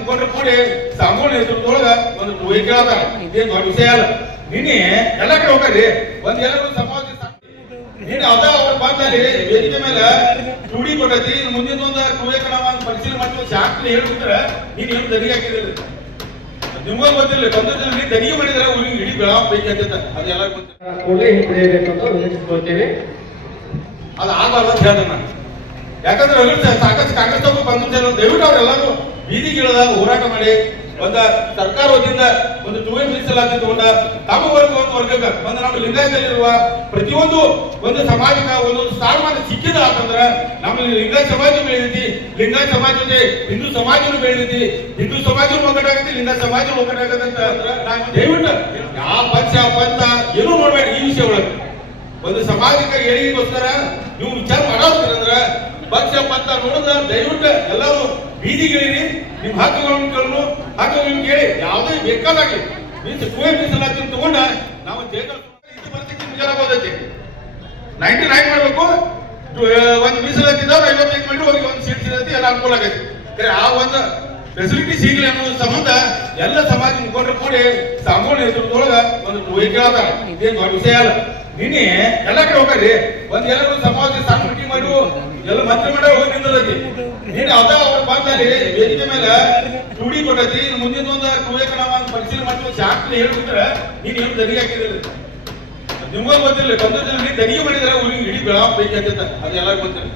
ಮುಖಂಡರು ಕೂಡಿ ಸಾಮೂಹಿಕ ನೇತೃತ್ವದೊಳಗ ಒಂದು ಟೂಯಿ ಕೇಳದ ಇದೇನು ದೊಡ್ಡ ವಿಷಯ ಅಲ್ಲ. ನಿನ್ನೆ ಎಲ್ಲ ಕಡೆ ಹೋಗ್ರಿ ಒಂದ್ ಎಲ್ಲರೂ ಸಮಾಜ ನೀನ್ ಅದ ಅವ್ರು ಬಂದಲ್ಲಿ ವೇದಿಕೆ ಮೇಲೆ ಟೂಡಿ ಕೊಟ್ಟೈತಿ ಮುಂದಿನ ಒಂದು ಟೂಯಿ ನಾವು ಪರಿಶೀಲನೆ ಮಾಡ್ತೀವಿ ಶಾಸ್ತ್ರ ಹೇಳ್ಬಿಟ್ರೆ ನೀನ್ ಏನು ದನಿಗೆ ಹಾಕಿದಿಲ್ಲ. ನಿಮ್ಗೂ ಗೊತ್ತಿಲ್ಲ ತೊಂದರೆ ದನಿಗೆ ಮಾಡಿದ್ರೆ ಊರಿಗೆ ಇಡೀ ಬೆಳಗಾವ್ ಬೇಕು ಅಂತ ಅದೆಲ್ಲ ಕೂಡಲೇ ಹಿಂಪಡೆಯಬೇಕಂತ ವಿನಂತಿಸಿಕೊಳ್ತೇವೆ. ಅದು ಆಗಬಾರ್ದು ಅಂತ ಹೇಳ್ದೆ ನಾನು. ಯಾಕಂದ್ರೆ ಸಾಕಷ್ಟು ಕಾಂಗ್ರೆಸ್ ಬಂದ ದಯವಿಟ್ಟು ಅವ್ರೆಲ್ಲರೂ ಬೀದಿಗಿಳಿದ ಹೋರಾಟ ಮಾಡಿ ಒಂದ ಸರ್ಕಾರ ವತಿಯಿಂದ ಒಂದು ಟೂವೆ ಮೀಸಲಾತಿ ತಗೊಂಡ ತಮ್ಮ ವರ್ಗಕ್ಕೆ ಒಂದು ನಮ್ಮ ಲಿಂಗಾಯತಲ್ಲಿರುವ ಪ್ರತಿಯೊಂದು ಒಂದು ಸಮಾಜಕ್ಕೆ ಒಂದೊಂದು ಸ್ಥಾನಮಾನ ಸಿಕ್ಕಿದ ಅಂತಂದ್ರೆ ನಮ್ಮ ಲಿಂಗಾಯತ ಸಮಾಜ ಬೆಳೆದೈತಿ, ಲಿಂಗಾಯತ ಸಮಾಜ ಜೊತೆ ಹಿಂದೂ ಸಮಾಜನು ಬೆಳೆದೈತಿ, ಹಿಂದೂ ಸಮಾಜನು ಒಗ್ಗಟ್ಟಾಗತ್ತೆ, ಲಿಂಗಾಯತ ಸಮಾಜನು ಒಗ್ಗಟ್ಟಾಗತ್ತೆ ಅಂತ ಅಂದ್ರೆ ದಯವಿಟ್ಟು ಯಾವ ಪಕ್ಷ ಪಂಥ ಏನೂ ನೋಡ್ಬೇಡಿ. ಈ ವಿಷಯ ಒಳಗೆ ಒಂದು ಸಾಮಾಜಿಕ ಏಳಿಗೆಗೋಸ್ಕರ ನೀವು ವಿಚಾರ ಮಾಡೋದ್ರ ಪಕ್ಷ ಪಂಥ ನೋಡಿದ್ರ ದಯವಿಟ್ಟು ಎಲ್ಲರೂ ಬೀದಿಗಿಳಿರಿ, ನಿಮ್ ಹಕ್ಕುಗಳನ್ನು ಕೇಳಿ ಯಾವುದೇ ಬೇಕಾದಾಗಲಿ ಟೂವೆ ಮೀಸಲಾತಿ ತಗೊಂಡ ನಾವು ಬರ್ತೈತಿ 99 ಮಾಡ್ಬೇಕು. ಒಂದು ಮೀಸಲಾತಿ ಇದ್ದವ್ರು 55 ಮಾಡಿ ಅವ್ರಿಗೆ ಒಂದು ಸೀಟ್ ಸಿಗತಿ ಎಲ್ಲ ಅನುಕೂಲ ಆಗೈತಿ. ಆ ಒಂದು ಫೆಸಿಲಿಟಿ ಸಿಗ್ಲಿ ಅನ್ನೋ ಸಂಬಂಧ ಎಲ್ಲ ಸಮಾಜ ಮುಖಂಡರು ಕೂಡಿ ಸಾಮೂಹಿಕ ನೇತೃತ್ವದೊಳಗ ಒಂದು ಟೂಯಿ ಕೇಳದ ಇದೇನು ದೊಡ್ಡ ವಿಷಯ ಅಲ್ಲ. ನಿನ್ನೆ ಎಲ್ಲ ಕಡೆ ಹೋಗ್ರಿ ಒಂದ್ ಎಲ್ಲರೂ ಸಮಾಜ ಸಣ್ಣ ಮೀಟಿಂಗ್ ಮಾಡಿ ಎಲ್ಲ ಮಂತ್ರಿ ಮಂಡಳ ಹೋಗಿ ನಿಂತದೈತಿ. ನೀನ್ ಅದ ಅವ್ರು ಬಂದಲ್ಲಿ ವೇದಿಕೆ ಮೇಲೆ ಟೂಡಿ ಕೊಟ್ಟೈತಿ ಮುಂದಿನ ಒಂದು ಟೂಯಿ ನಾವು ಪರಿಶೀಲನೆ ಮಾಡ್ತೀವಿ ಶಾಸ್ತ್ರ ಹೇಳ್ಬಿಟ್ರೆ ನೀನ್ ಏನು ದನಿಗೆ ಹಾಕಿದಿಲ್ಲ. ನಿಮ್ಗೂ ಗೊತ್ತಿಲ್ಲ ತೊಂದರೆ ದನಿಗೆ ಮಾಡಿದ್ರೆ ಊರಿಗೆ ಇಡೀ ಬೆಳಗಾವ್ ಬೇಕು ಅಂತ ಅದೆಲ್ಲ ಗೊತ್ತಿಲ್ಲ.